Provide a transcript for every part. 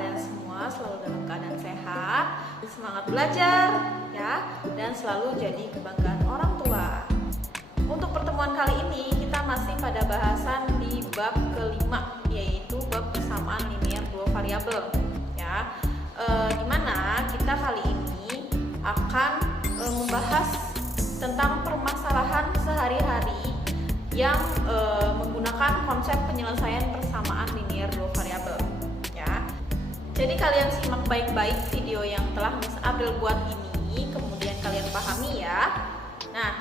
kalian semua selalu dalam keadaan sehat, semangat belajar ya, dan selalu jadi kebanggaan orang tua. Untuk pertemuan kali ini kita masih pada bahasan di bab kelima, yaitu bab persamaan linear dua variabel ya. Dimana kita kali ini akan membahas tentang permasalahan sehari-hari yang menggunakan konsep penyelesaian persamaan linear dua variabel ya. Jadi kalian simak baik-baik video yang telah Miss April buat ini, kemudian kalian pahami ya. Nah,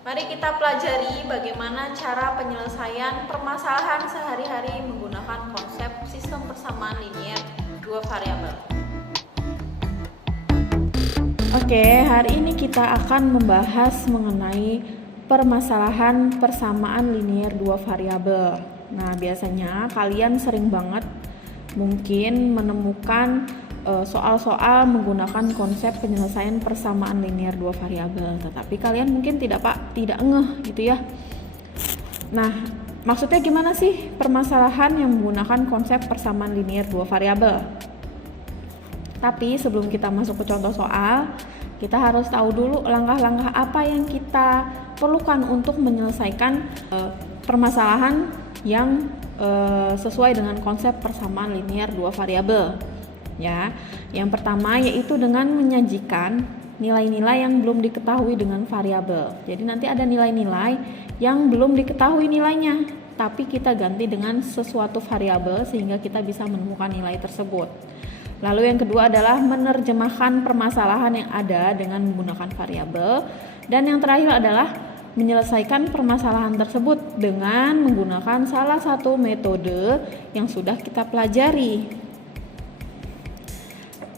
mari kita pelajari bagaimana cara penyelesaian permasalahan sehari-hari menggunakan konsep sistem persamaan linear dua variabel. Oke, hari ini kita akan membahas mengenai permasalahan persamaan linear dua variabel. Nah, biasanya kalian sering banget mungkin menemukan soal-soal menggunakan konsep penyelesaian persamaan linear dua variabel, tetapi kalian mungkin tidak ngeh gitu ya. Nah, maksudnya gimana sih permasalahan yang menggunakan konsep persamaan linear dua variabel? Tapi sebelum kita masuk ke contoh soal, kita harus tahu dulu langkah-langkah apa yang kita perlukan untuk menyelesaikan permasalahan yang sesuai dengan konsep persamaan linear dua variabel. Ya, yang pertama yaitu dengan menyajikan nilai-nilai yang belum diketahui dengan variabel. Jadi nanti ada nilai-nilai yang belum diketahui nilainya, tapi kita ganti dengan sesuatu variabel sehingga kita bisa menemukan nilai tersebut. Lalu yang kedua adalah menerjemahkan permasalahan yang ada dengan menggunakan variabel. Dan yang terakhir adalah menyelesaikan permasalahan tersebut dengan menggunakan salah satu metode yang sudah kita pelajari.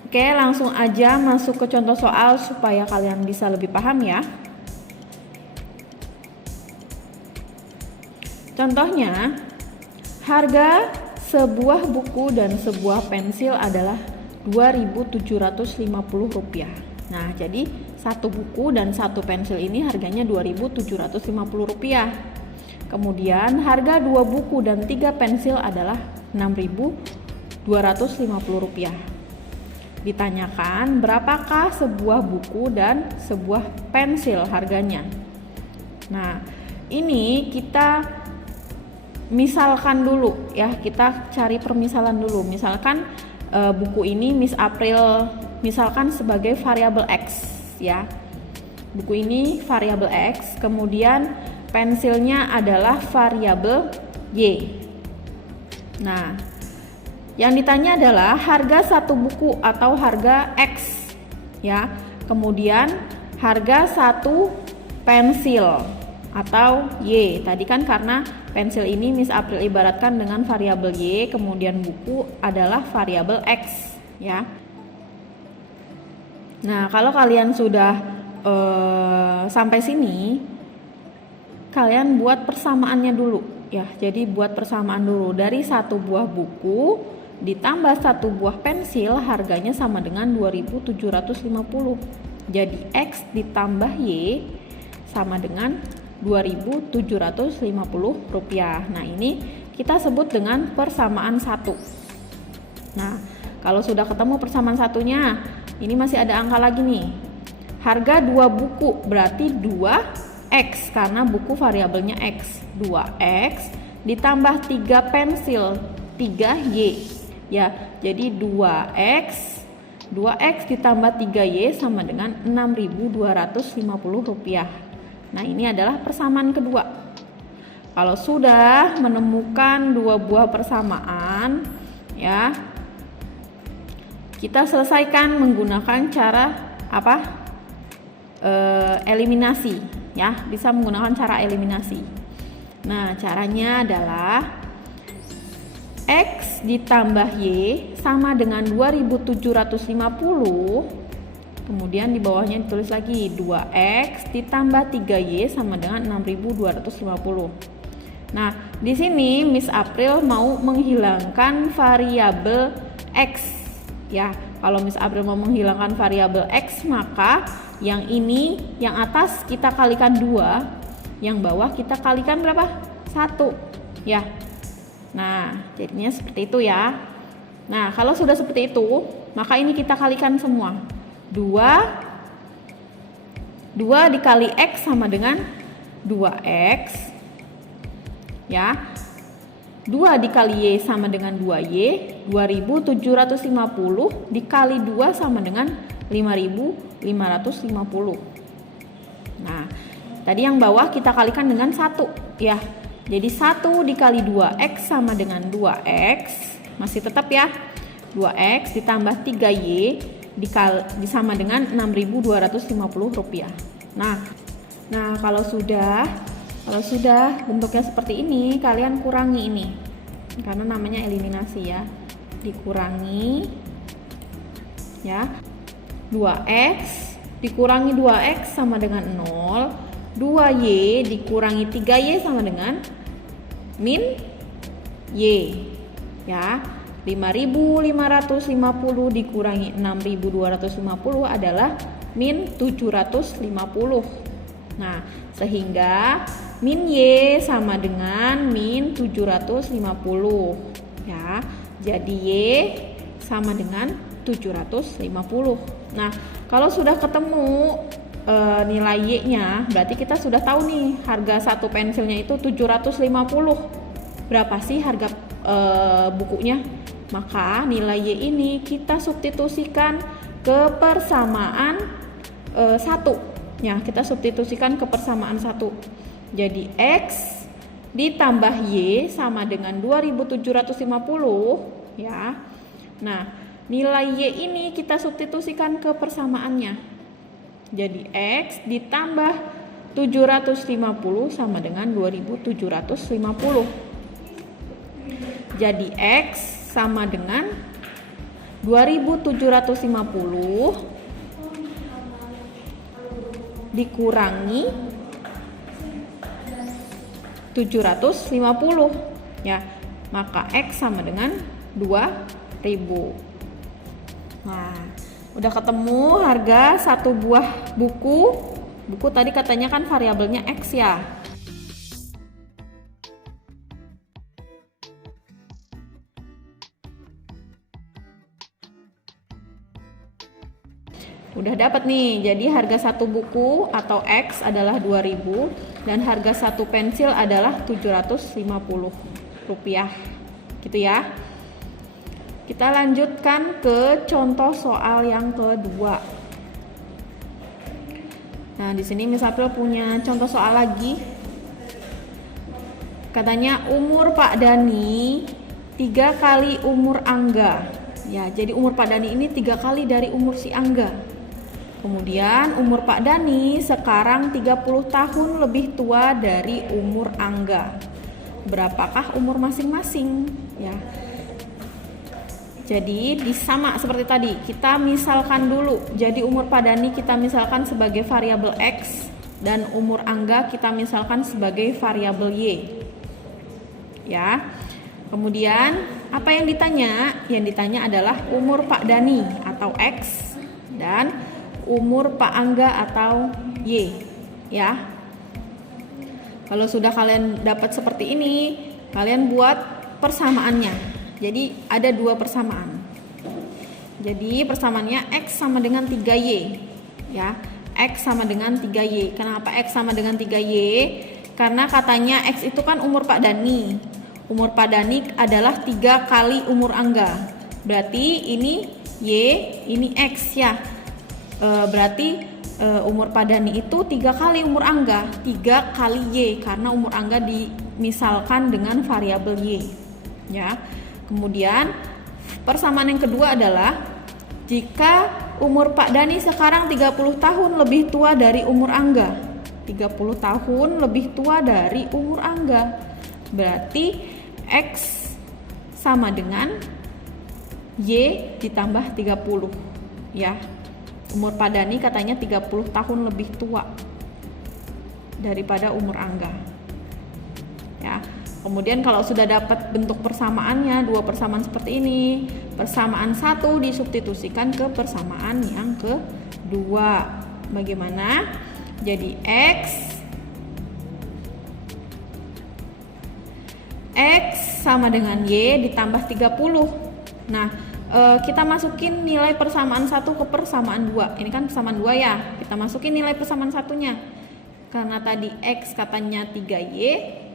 Oke, langsung aja masuk ke contoh soal supaya kalian bisa lebih paham ya. Contohnya, harga sebuah buku dan sebuah pensil adalah Rp2.750. Nah, jadi satu buku dan satu pensil ini harganya Rp2.750. Kemudian harga 2 buku dan 3 pensil adalah Rp6.250. Ditanyakan berapakah sebuah buku dan sebuah pensil harganya. Nah, ini kita misalkan dulu ya, kita cari permisalan dulu. Misalkan buku ini Miss April misalkan sebagai variabel X ya. Buku ini variabel X, kemudian pensilnya adalah variabel Y. Nah, yang ditanya adalah harga satu buku atau harga X ya. Kemudian harga satu pensil atau Y. Tadi kan karena pensil ini Miss April ibaratkan dengan variabel Y, kemudian buku adalah variabel X ya. Nah, kalau kalian sudah sampai sini, kalian buat persamaannya dulu ya. Jadi buat persamaan dulu, dari satu buah buku ditambah satu buah pensil harganya sama dengan Rp2.750. Jadi X ditambah Y sama dengan Rp2.750. Nah, ini kita sebut dengan persamaan satu. Nah, kalau sudah ketemu persamaan satunya, ini masih ada angka lagi nih. Harga 2 buku berarti 2X karena buku variabelnya X. 2X ditambah 3 pensil 3Y. Ya, jadi 2X ditambah 3Y sama dengan Rp6.250. Nah, ini adalah persamaan kedua. Kalau sudah menemukan 2 buah persamaan ya, kita selesaikan menggunakan cara apa? Eliminasi ya, bisa menggunakan cara eliminasi. Nah, caranya adalah X ditambah Y sama dengan 2.750. Kemudian di bawahnya ditulis lagi 2X ditambah 3Y sama dengan 6.250. Nah, di sini Miss April mau menghilangkan variabel X ya. Kalau Miss April mau menghilangkan variabel X, maka yang ini, yang atas kita kalikan 2, yang bawah kita kalikan berapa? 1 ya. Nah, jadinya seperti itu ya. Nah, kalau sudah seperti itu, maka ini kita kalikan semua. 2 dikali X sama dengan 2X. Ya. 2 dikali Y sama dengan 2Y. 2750 dikali 2 sama dengan 5550. Nah, tadi yang bawah kita kalikan dengan 1 ya. Jadi 1 dikali 2X sama dengan 2X. Masih tetap ya. 2X ditambah 3Y sama dengan 6.250 rupiah. Nah, kalau sudah bentuknya seperti ini, kalian kurangi ini, karena namanya eliminasi ya. Dikurangi ya. 2X dikurangi 2X sama dengan 0. 2Y dikurangi 3Y sama dengan min Y ya. 5.550 dikurangi 6.250 adalah min 750. Nah, sehingga min Y sama dengan min 750 ya. Jadi Y sama dengan 750. Nah, kalau sudah ketemu nilai Y-nya, berarti kita sudah tahu nih harga satu pensilnya itu 750. Berapa sih harga bukunya? Maka nilai Y ini kita substitusikan ke persamaan 1 ya, kita substitusikan ke persamaan 1. Jadi X ditambah Y sama dengan 2750 ya. Nah, nilai Y ini kita substitusikan ke persamaannya. Jadi X ditambah 750 sama dengan 2750. Jadi X sama dengan 2750 dikurangi 750 ya. Maka X sama dengan 2000. Nah, udah ketemu harga satu buah buku. Buku tadi katanya kan variabelnya X ya. Udah dapat nih, jadi harga satu buku atau X adalah 2000 dan harga satu pensil adalah 750 rupiah gitu ya. Kita lanjutkan ke contoh soal yang kedua. Nah, di sini Miss April punya contoh soal lagi. Katanya umur Pak Dani 3 kali umur Angga. Ya, jadi umur Pak Dani ini 3 kali dari umur si Angga. Kemudian umur Pak Dani sekarang 30 tahun lebih tua dari umur Angga. Berapakah umur masing-masing? Ya. Jadi disama seperti tadi, kita misalkan dulu. Jadi umur Pak Dani kita misalkan sebagai variabel X dan umur Angga kita misalkan sebagai variabel Y. Ya. Kemudian apa yang ditanya? Yang ditanya adalah umur Pak Dani atau X dan umur Pak Angga atau Y ya. Kalau sudah kalian dapat seperti ini, kalian buat persamaannya. Jadi ada 2 persamaan. Jadi persamaannya X sama dengan 3Y ya. X sama dengan 3Y. Kenapa X sama dengan 3Y? Karena katanya X itu kan umur Pak Dani. Umur Pak Dani adalah 3 kali umur Angga. Berarti ini Y, ini X ya. Berarti umur Pak Dani itu 3 kali umur Angga, 3 kali Y karena umur Angga dimisalkan dengan variabel Y ya. Kemudian persamaan yang kedua adalah jika umur Pak Dani sekarang 30 tahun lebih tua dari umur Angga. 30 tahun lebih tua dari umur Angga. Berarti X sama dengan Y ditambah 30 ya. Umur Pak Dani katanya 30 tahun lebih tua daripada umur Angga. Ya. Kemudian kalau sudah dapat bentuk persamaannya, 2 persamaan seperti ini, persamaan 1 disubstitusikan ke persamaan yang kedua. Bagaimana? Jadi X sama dengan Y ditambah 30 Nah, kita masukin nilai persamaan 1 ke persamaan 2. Ini kan persamaan 2 ya. Kita masukin nilai persamaan satunya. Karena tadi X katanya 3Y,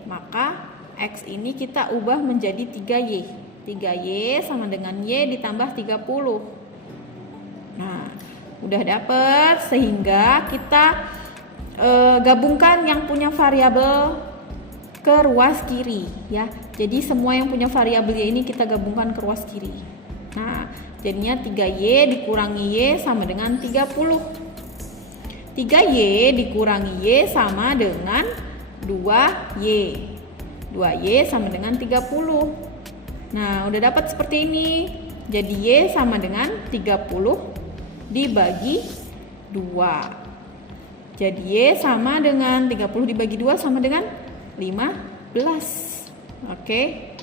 maka X ini kita ubah menjadi 3Y. 3Y sama dengan Y ditambah 30. Nah, udah dapet, sehingga kita gabungkan yang punya variabel ke ruas kiri ya. Jadi semua yang punya variabel Y ini kita gabungkan ke ruas kiri. Nah, jadinya 3Y dikurangi Y sama dengan 30. 3Y dikurangi Y sama dengan 2Y. 2Y sama dengan 30. Nah, udah dapat seperti ini. Jadi Y sama dengan 30 dibagi 2. Jadi Y sama dengan 30 dibagi 2 sama dengan 15. Oke.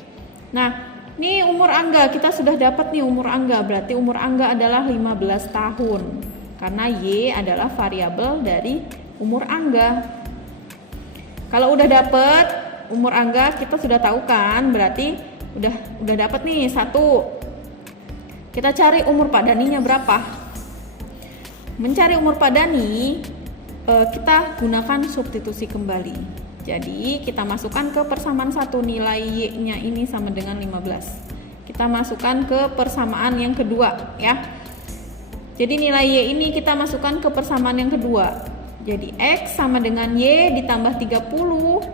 Nah, ini umur Angga, kita sudah dapat nih umur Angga. Berarti umur Angga adalah 15 tahun. Karena Y adalah variabel dari umur Angga. Kalau udah dapet umur Angga, kita sudah tahu kan, berarti udah dapet nih 1. Kita cari umur Pak Daninya berapa. Mencari umur Pak Dani, kita gunakan substitusi kembali. Jadi kita masukkan ke persamaan 1, nilai Y-nya ini sama dengan 15. Kita masukkan ke persamaan yang kedua ya. Jadi nilai Y ini kita masukkan ke persamaan yang kedua. Jadi X sama dengan Y ditambah 30,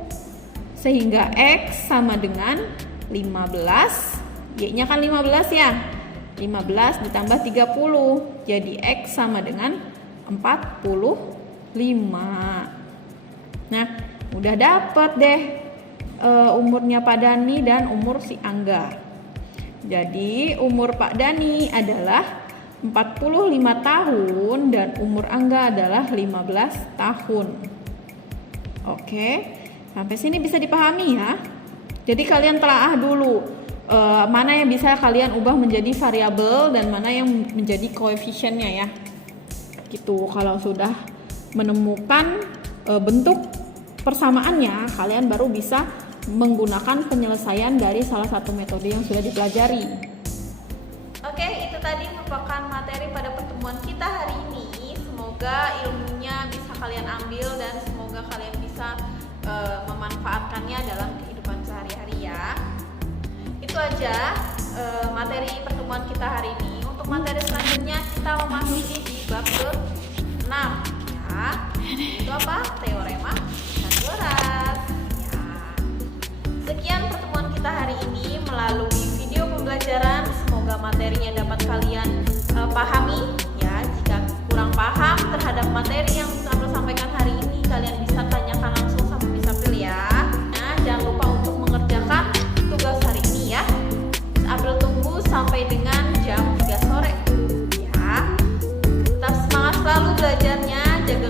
sehingga X sama dengan 15. Y-nya kan 15 ya. 15 ditambah 30. Jadi X sama dengan 45. Nah, udah dapet deh umurnya Pak Dani dan umur si Angga. Jadi umur Pak Dani adalah 45 tahun dan umur Angga adalah 15 tahun. Oke, sampai sini bisa dipahami ya. Jadi kalian telaah dulu mana yang bisa kalian ubah menjadi variabel dan mana yang menjadi koefisiennya ya. Gitu. Kalau sudah menemukan bentuk persamaannya, kalian baru bisa menggunakan penyelesaian dari salah satu metode yang sudah dipelajari. Oke, itu tadi merupakan materi pada pertemuan kita hari ini. Semoga ilmunya bisa kalian ambil dan semoga kalian bisa memanfaatkannya dalam kehidupan sehari-hari ya. Itu aja materi pertemuan kita hari ini. Untuk materi selanjutnya kita memasuki di bab ke-6 ya. Itu apa? Teorema Pythagoras. Ya. Sekian pertemuan kita hari ini melalui video pembelajaran. Semoga materinya dapat kalian pahami ya. Jika kurang paham terhadap materi yang Abel sampaikan hari ini, kalian bisa tanyakan langsung sama Miss April ya. Nah, jangan lupa untuk mengerjakan tugas hari ini ya. Abel tunggu sampai dengan jam 3 sore ya. Tetap semangat selalu belajarnya, jaga